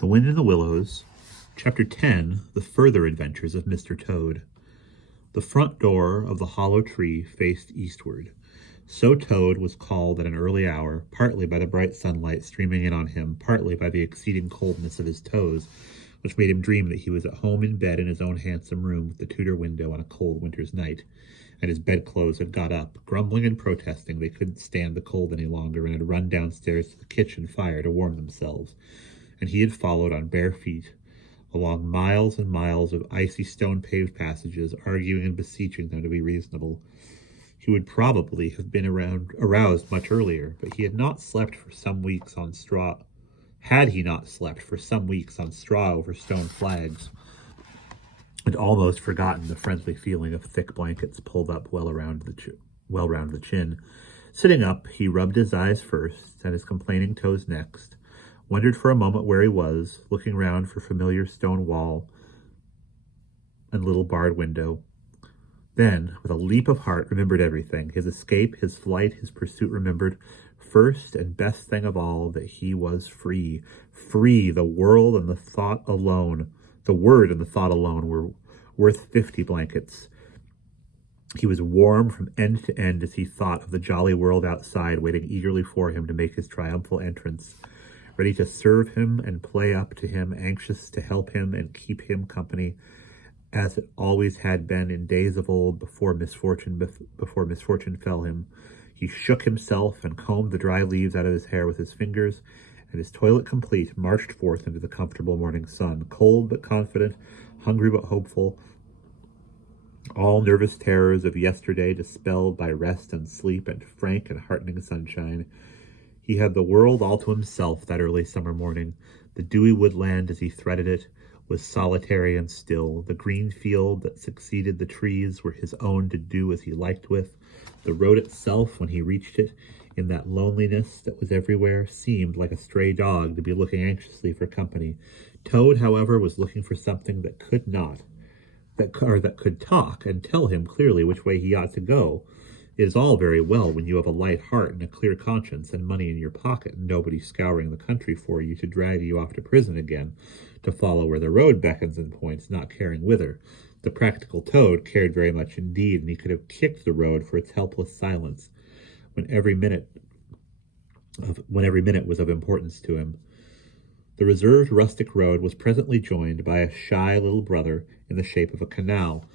The Wind in the Willows, Chapter 10, The Further Adventures of Mr. Toad. The front door of the hollow tree faced eastward. So Toad was called at an early hour, partly by the bright sunlight streaming in on him, partly by the exceeding coldness of his toes, which made him dream that he was at home in bed in his own handsome room with the Tudor window on a cold winter's night, and his bedclothes had got up, grumbling and protesting they couldn't stand the cold any longer, and had run downstairs to the kitchen fire to warm themselves, and he had followed on bare feet along miles and miles of icy stone-paved passages, arguing and beseeching them to be reasonable. He would probably have been aroused much earlier, but he had not slept for some weeks on straw. Had he not slept for some weeks on straw over stone flags, and almost forgotten the friendly feeling of thick blankets pulled up well round the chin. Sitting up, he rubbed his eyes first and his complaining toes next, wondered for a moment where he was, looking round for familiar stone wall and little barred window. Then, with a leap of heart, remembered everything. His escape, his flight, his pursuit remembered. First and best thing of all, that he was free. Free, the world and the thought alone. The word and the thought alone were worth 50 blankets. He was warm from end to end as he thought of the jolly world outside, waiting eagerly for him to make his triumphal entrance, ready to serve him and play up to him, anxious to help him and keep him company, as it always had been in days of old before misfortune fell him. He shook himself and combed the dry leaves out of his hair with his fingers, and his toilet complete, marched forth into the comfortable morning sun, cold but confident, hungry but hopeful, all nervous terrors of yesterday dispelled by rest and sleep and frank and heartening sunshine. He had the world all to himself that early summer morning. The dewy woodland, as he threaded it, was solitary and still. The green field that succeeded the trees were his own to do as he liked with. The road itself, when he reached it, in that loneliness that was everywhere, seemed like a stray dog to be looking anxiously for company. Toad, however, was looking for something that could talk and tell him clearly which way he ought to go. It is all very well when you have a light heart and a clear conscience and money in your pocket and nobody scouring the country for you to drag you off to prison again, to follow where the road beckons and points, not caring whither. The practical Toad cared very much indeed, and he could have kicked the road for its helpless silence when every minute was of importance to him. The reserved rustic road was presently joined by a shy little brother in the shape of a canal,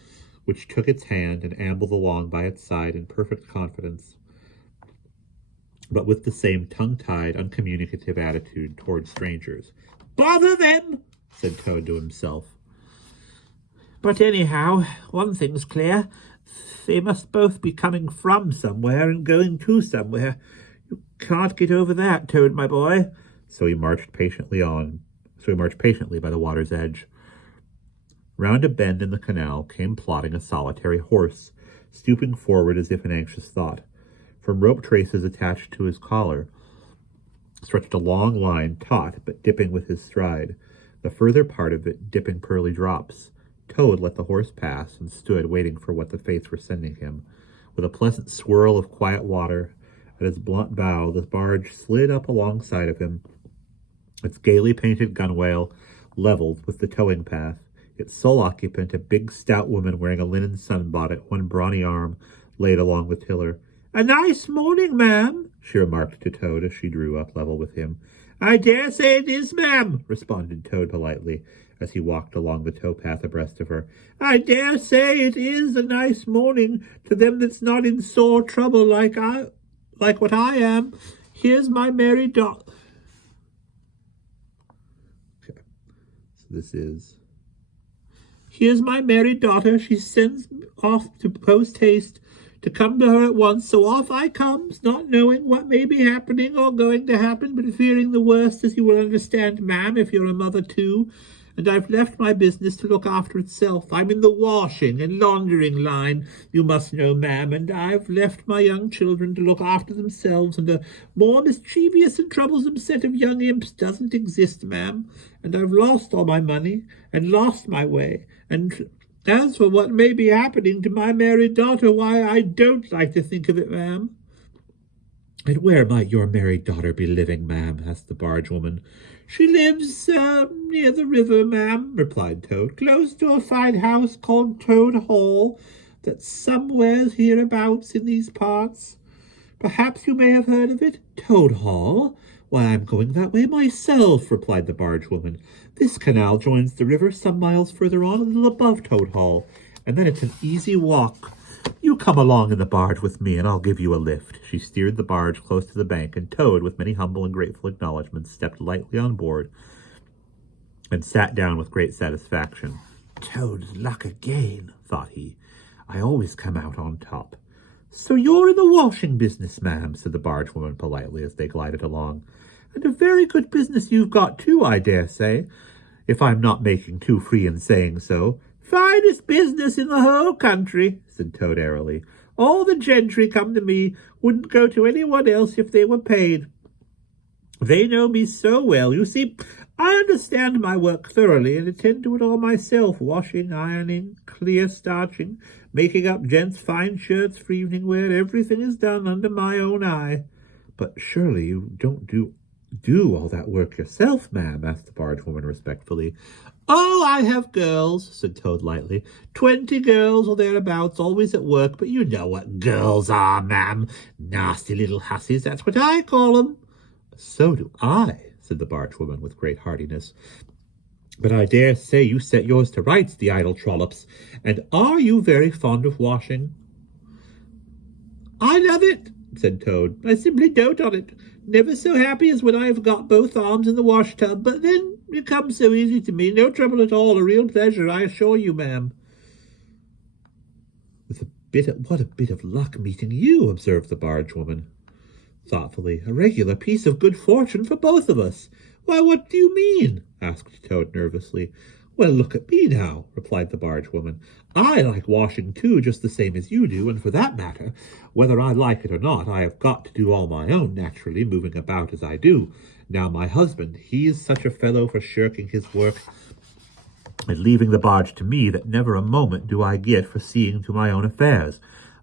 which took its hand and ambled along by its side in perfect confidence, but with the same tongue-tied, uncommunicative attitude toward strangers. "Bother them!" said Toad to himself. "But anyhow, one thing's clear. They must both be coming from somewhere and going to somewhere. You can't get over that, Toad, my boy." So he marched patiently by the water's edge. Round a bend in the canal came plodding a solitary horse, stooping forward as if in anxious thought. From rope traces attached to his collar stretched a long line, taut but dipping with his stride, the further part of it dipping pearly drops. Toad let the horse pass and stood waiting for what the fates were sending him. With a pleasant swirl of quiet water at his blunt bow, the barge slid up alongside of him, its gaily painted gunwale leveled with the towing path. Its sole occupant, a big stout woman wearing a linen sunbonnet, one brawny arm laid along the tiller. "A nice morning, ma'am," she remarked to Toad as she drew up level with him. "I dare say it is, ma'am," responded Toad politely, as he walked along the towpath abreast of her. "I dare say it is a nice morning to them that's not in sore trouble like what I am. Here's my merry daughter." Okay. So this is... "Here's my merry daughter. She sends off to post-haste to come to her at once, so off I comes, not knowing what may be happening or going to happen, but fearing the worst, as you will understand, ma'am, if you're a mother too. And I've left my business to look after itself. I'm in the washing and laundering line, you must know, ma'am, and I've left my young children to look after themselves, and a more mischievous and troublesome set of young imps doesn't exist, ma'am. And I've lost all my money, and lost my way, and as for what may be happening to my married daughter, why, I don't like to think of it, ma'am." "And where might your married daughter be living, ma'am?" asked the barge woman. "She lives near the river, ma'am," replied Toad, "close to a fine house called Toad Hall, that's somewheres hereabouts in these parts. Perhaps you may have heard of it." "Toad Hall? Why, I'm going that way myself," replied the barge woman. "This canal joins the river some miles further on, a little above Toad Hall, and then it's an easy walk. You come along in the barge with me, and I'll give you a lift." She steered the barge close to the bank, and Toad, with many humble and grateful acknowledgments, stepped lightly on board and sat down with great satisfaction. "Toad's luck again," thought he. "I always come out on top." "So you're in the washing business, ma'am," said the barge woman politely as they glided along. "And a very good business you've got, too, I dare say, if I'm not making too free in saying so." "Finest business in the whole country," said Toad airily. "All the gentry come to me, wouldn't go to anyone else if they were paid. They know me so well. You see, I understand my work thoroughly and attend to it all myself, washing, ironing, clear starching, making up gents' fine shirts for evening wear. Everything is done under my own eye." "But surely you don't do all that work yourself, ma'am?" asked the barge woman respectfully. "Oh, I have girls," said Toad lightly. 20 girls or thereabouts, always at work, but you know what girls are, ma'am. Nasty little hussies, that's what I call 'em." "So do I," said the barge woman with great heartiness. "But I dare say you set yours to rights, the idle trollops. And are you very fond of washing?" "I love it," said Toad. "I simply dote on it. Never so happy as when I have got both arms in the wash-tub. But then it comes so easy to me. No trouble at all. A real pleasure, I assure you, ma'am." "What a bit of luck meeting you," observed the barge woman thoughtfully. "A regular piece of good fortune for both of us." "Why, what do you mean?" asked Toad nervously. "Well, look at me now," replied the barge woman. "I like washing too, just the same as you do, and for that matter, whether I like it or not, I have got to do all my own, naturally, moving about as I do. Now my husband, he's such a fellow for shirking his work and leaving the barge to me that never a moment do I get for seeing to my own affairs.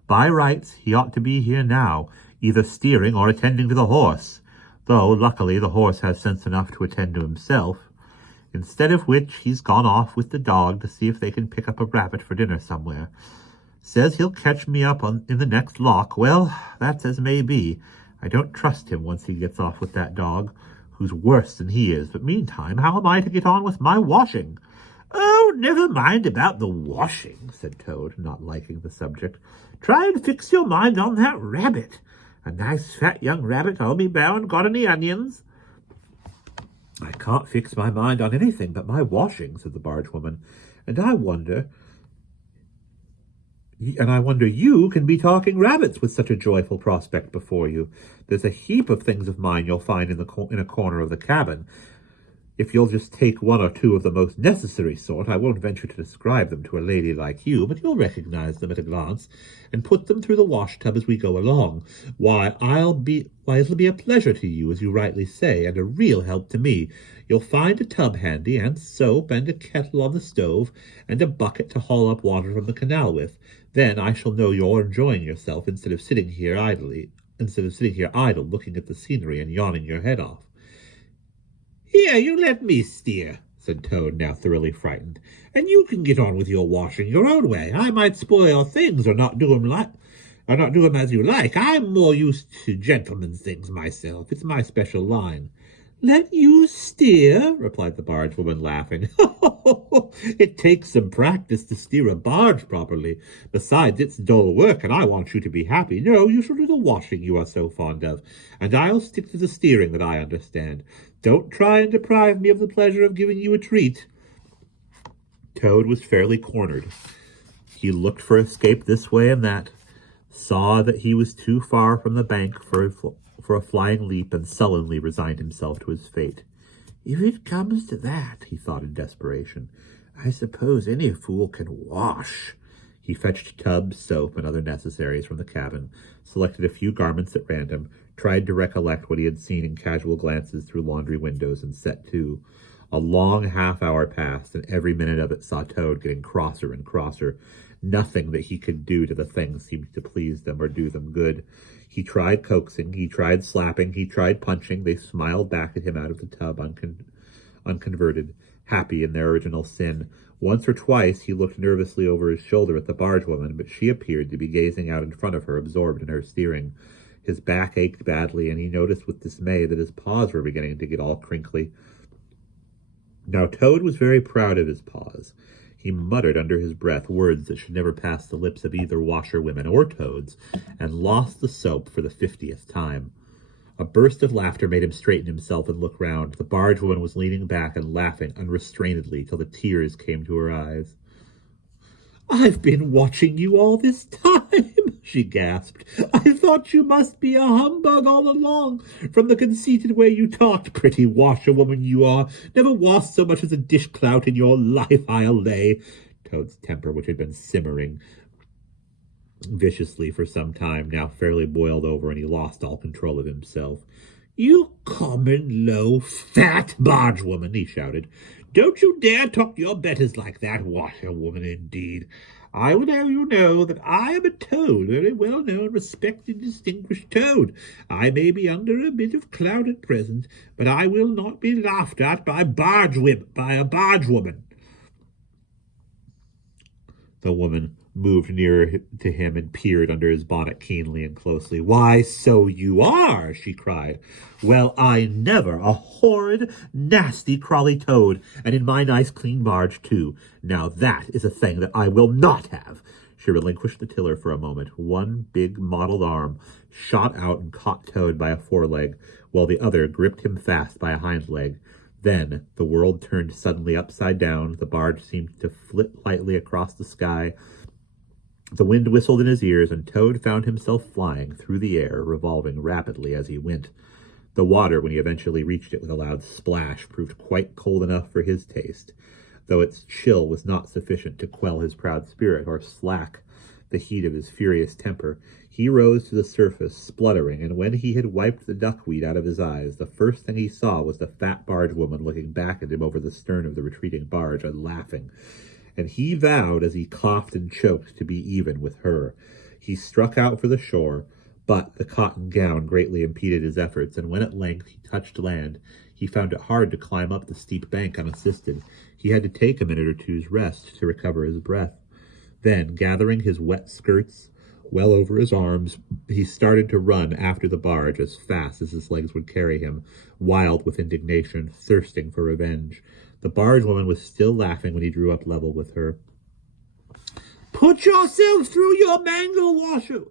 By rights, he ought to be here now, either steering or attending to the horse, though luckily the horse has sense enough to attend to himself. Instead of which, he's gone off with the dog to see if they can pick up a rabbit for dinner somewhere. Says he'll catch me up in the next lock. Well, that's as may be. I don't trust him once he gets off with that dog, who's worse than he is. But meantime, how am I to get on with my washing?" "Oh, never mind about the washing," said Toad, not liking the subject. "Try and fix your mind on that rabbit. A nice fat young rabbit, I'll be bound. Got any onions?" "I can't fix my mind on anything but my washing," said the barge woman. And I wonder you can be talking rabbits with such a joyful prospect before you. There's a heap of things of mine you'll find in a corner of the cabin. If you'll just take one or two of the most necessary sort, I won't venture to describe them to a lady like you, but you'll recognize them at a glance, and put them through the wash-tub as we go along. Why, it'll be a pleasure to you, as you rightly say, and a real help to me. You'll find a tub handy, and soap, and a kettle on the stove, and a bucket to haul up water from the canal with. Then I shall know you're enjoying yourself instead of sitting here idle, looking at the scenery and yawning your head off." "Here, you let me steer," said Toad, now thoroughly frightened, "and you can get on with your washing your own way. I might spoil things or not do 'em as you like. I'm more used to gentlemen's things myself. It's my special line." "Let you steer?" replied the barge woman, laughing. "It takes some practice to steer a barge properly. Besides, it's dull work, and I want you to be happy. No, you shall do the washing you are so fond of, and I'll stick to the steering that I understand. Don't try and deprive me of the pleasure of giving you a treat." Toad was fairly cornered. He looked for escape this way and that, saw that he was too far from the bank for a flying leap, and sullenly resigned himself to his fate. "If it comes to that," he thought in desperation, "I suppose any fool can wash." He fetched tubs, soap, and other necessaries from the cabin, selected a few garments at random, tried to recollect what he had seen in casual glances through laundry windows, and set to. A long half-hour passed, and every minute of it saw Toad getting crosser and crosser. Nothing that he could do to the things seemed to please them or do them good. He tried coaxing, he tried slapping, he tried punching. They smiled back at him out of the tub, unconverted, happy in their original sin. Once or twice he looked nervously over his shoulder at the barge woman, but she appeared to be gazing out in front of her, absorbed in her steering. His back ached badly, and he noticed with dismay that his paws were beginning to get all crinkly. Now Toad was very proud of his paws. He muttered under his breath words that should never pass the lips of either washerwomen or toads, and lost the soap for the 50th time. A burst of laughter made him straighten himself and look round. The barge woman was leaning back and laughing unrestrainedly till the tears came to her eyes. "I've been watching you all this time," she gasped. "I thought you must be a humbug all along, from the conceited way you talked. Pretty washerwoman you are. Never was so much as a dishclout in your life, I'll lay." Toad's temper, which had been simmering viciously for some time, now fairly boiled over, and he lost all control of himself. "You common, low, fat barge woman," he shouted. "Don't you dare talk your betters like that, washerwoman, indeed. I would have you know that I am a toad, very well-known, respected, distinguished toad. I may be under a bit of cloud at present, but I will not be laughed at by a barge woman." The woman moved nearer to him and peered under his bonnet keenly and closely. "Why, so you are," she cried. "Well, I never! A horrid, nasty, crawly toad, and in my nice, clean barge, too. Now that is a thing that I will not have." She relinquished the tiller for a moment. One big mottled arm shot out and caught Toad by a foreleg, while the other gripped him fast by a hind leg. Then the world turned suddenly upside down. The barge seemed to flit lightly across the sky. The wind whistled in his ears, and Toad found himself flying through the air, revolving rapidly as he went. The water, when he eventually reached it with a loud splash, proved quite cold enough for his taste, though its chill was not sufficient to quell his proud spirit or slack the heat of his furious temper. He rose to the surface, spluttering, and when he had wiped the duckweed out of his eyes, the first thing he saw was the fat barge woman looking back at him over the stern of the retreating barge and laughing. And he vowed, as he coughed and choked, to be even with her. He struck out for the shore, but the cotton gown greatly impeded his efforts, and when at length he touched land, he found it hard to climb up the steep bank unassisted. He had to take a minute or two's rest to recover his breath. Then, gathering his wet skirts well over his arms, he started to run after the barge as fast as his legs would carry him, wild with indignation, thirsting for revenge. The barge woman was still laughing when he drew up level with her. Put yourself through your mangle washer,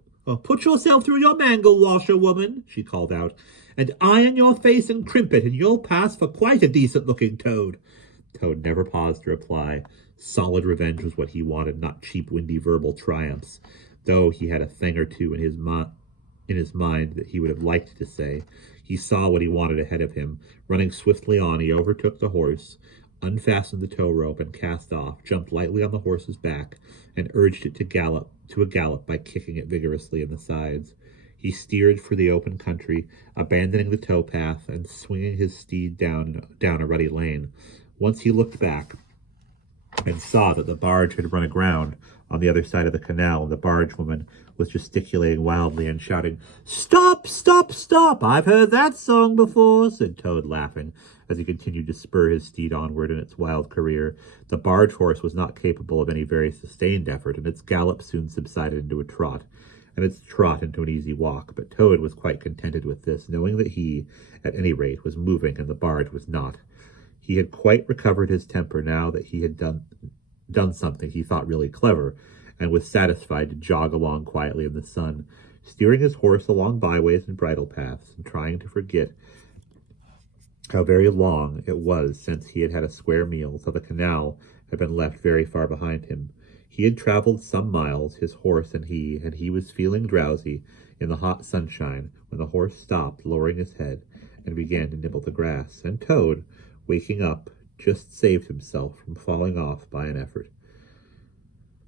woman," she called out, "and iron your face and crimp it, and you'll pass for quite a decent-looking toad." Toad never paused to reply. Solid revenge was what he wanted, not cheap, windy verbal triumphs, though he had a thing or two in his mind that he would have liked to say. He saw what he wanted ahead of him. Running swiftly on, he overtook the horse, unfastened the tow rope, and cast off, jumped lightly on the horse's back, and urged it to a gallop by kicking it vigorously in the sides. He steered for the open country, abandoning the tow path and swinging his steed down a rutty lane. Once he looked back and saw that the barge had run aground on the other side of the canal, and the barge woman was gesticulating wildly and shouting, "Stop, stop, stop! I've heard that song before," said Toad, laughing, as he continued to spur his steed onward in its wild career. The barge horse was not capable of any very sustained effort, and its gallop soon subsided into a trot, and its trot into an easy walk. But Toad was quite contented with this, knowing that he, at any rate, was moving and the barge was not. He had quite recovered his temper now that he had done something he thought really clever, and was satisfied to jog along quietly in the sun, steering his horse along byways and bridle paths, and trying to forget how very long it was since he had had a square meal, till the canal had been left very far behind him. He had traveled some miles, his horse and he was feeling drowsy in the hot sunshine, when the horse stopped, lowering his head, and began to nibble the grass, and Toad, waking up, just saved himself from falling off by an effort.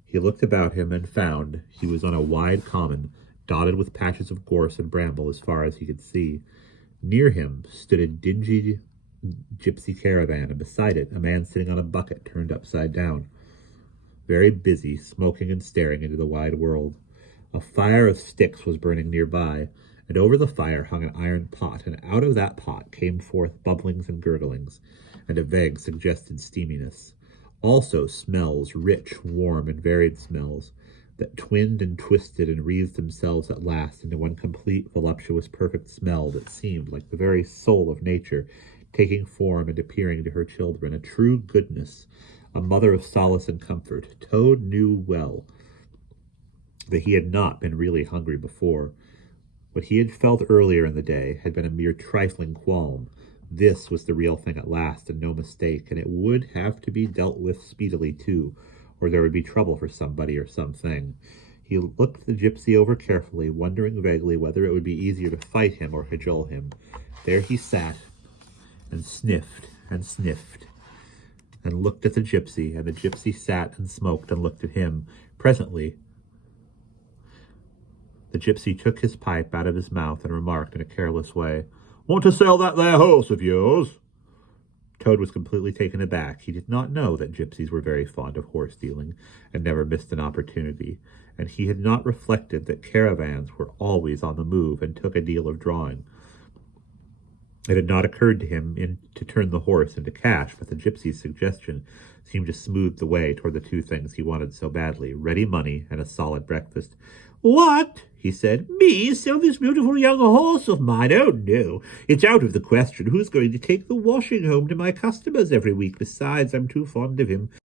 He looked about him and found he was on a wide common, dotted with patches of gorse and bramble as far as he could see. Near him stood a dingy gypsy caravan, and beside it a man sitting on a bucket turned upside down, very busy, smoking and staring into the wide world. A fire of sticks was burning nearby, and over the fire hung an iron pot, and out of that pot came forth bubblings and gurglings, and a vague suggested steaminess. Also smells, rich, warm, and varied smells, that twinned and twisted and wreathed themselves at last into one complete, voluptuous, perfect smell that seemed like the very soul of nature, taking form and appearing to her children, a true goodness, a mother of solace and comfort. Toad knew well that he had not been really hungry before. What he had felt earlier in the day had been a mere trifling qualm. This was the real thing at last, and no mistake, and it would have to be dealt with speedily, too, or there would be trouble for somebody or something. He looked the gypsy over carefully, wondering vaguely whether it would be easier to fight him or cajole him. There he sat, and sniffed, and looked at the gypsy, and the gypsy sat and smoked and looked at him. Presently, the gypsy took his pipe out of his mouth and remarked in a careless way, "Want to sell that there horse of yours?" Toad was completely taken aback. He did not know that gypsies were very fond of horse dealing and never missed an opportunity, and he had not reflected that caravans were always on the move and took a deal of drawing. It had not occurred to him to turn the horse into cash, but the gypsy's suggestion seemed to smooth the way toward the two things he wanted so badly, ready money and a solid breakfast. "What?" he said. "Me sell this beautiful young horse of mine? Oh, no. It's out of the question. Who's going to take the washing home to my customers every week? Besides, I'm too fond of him.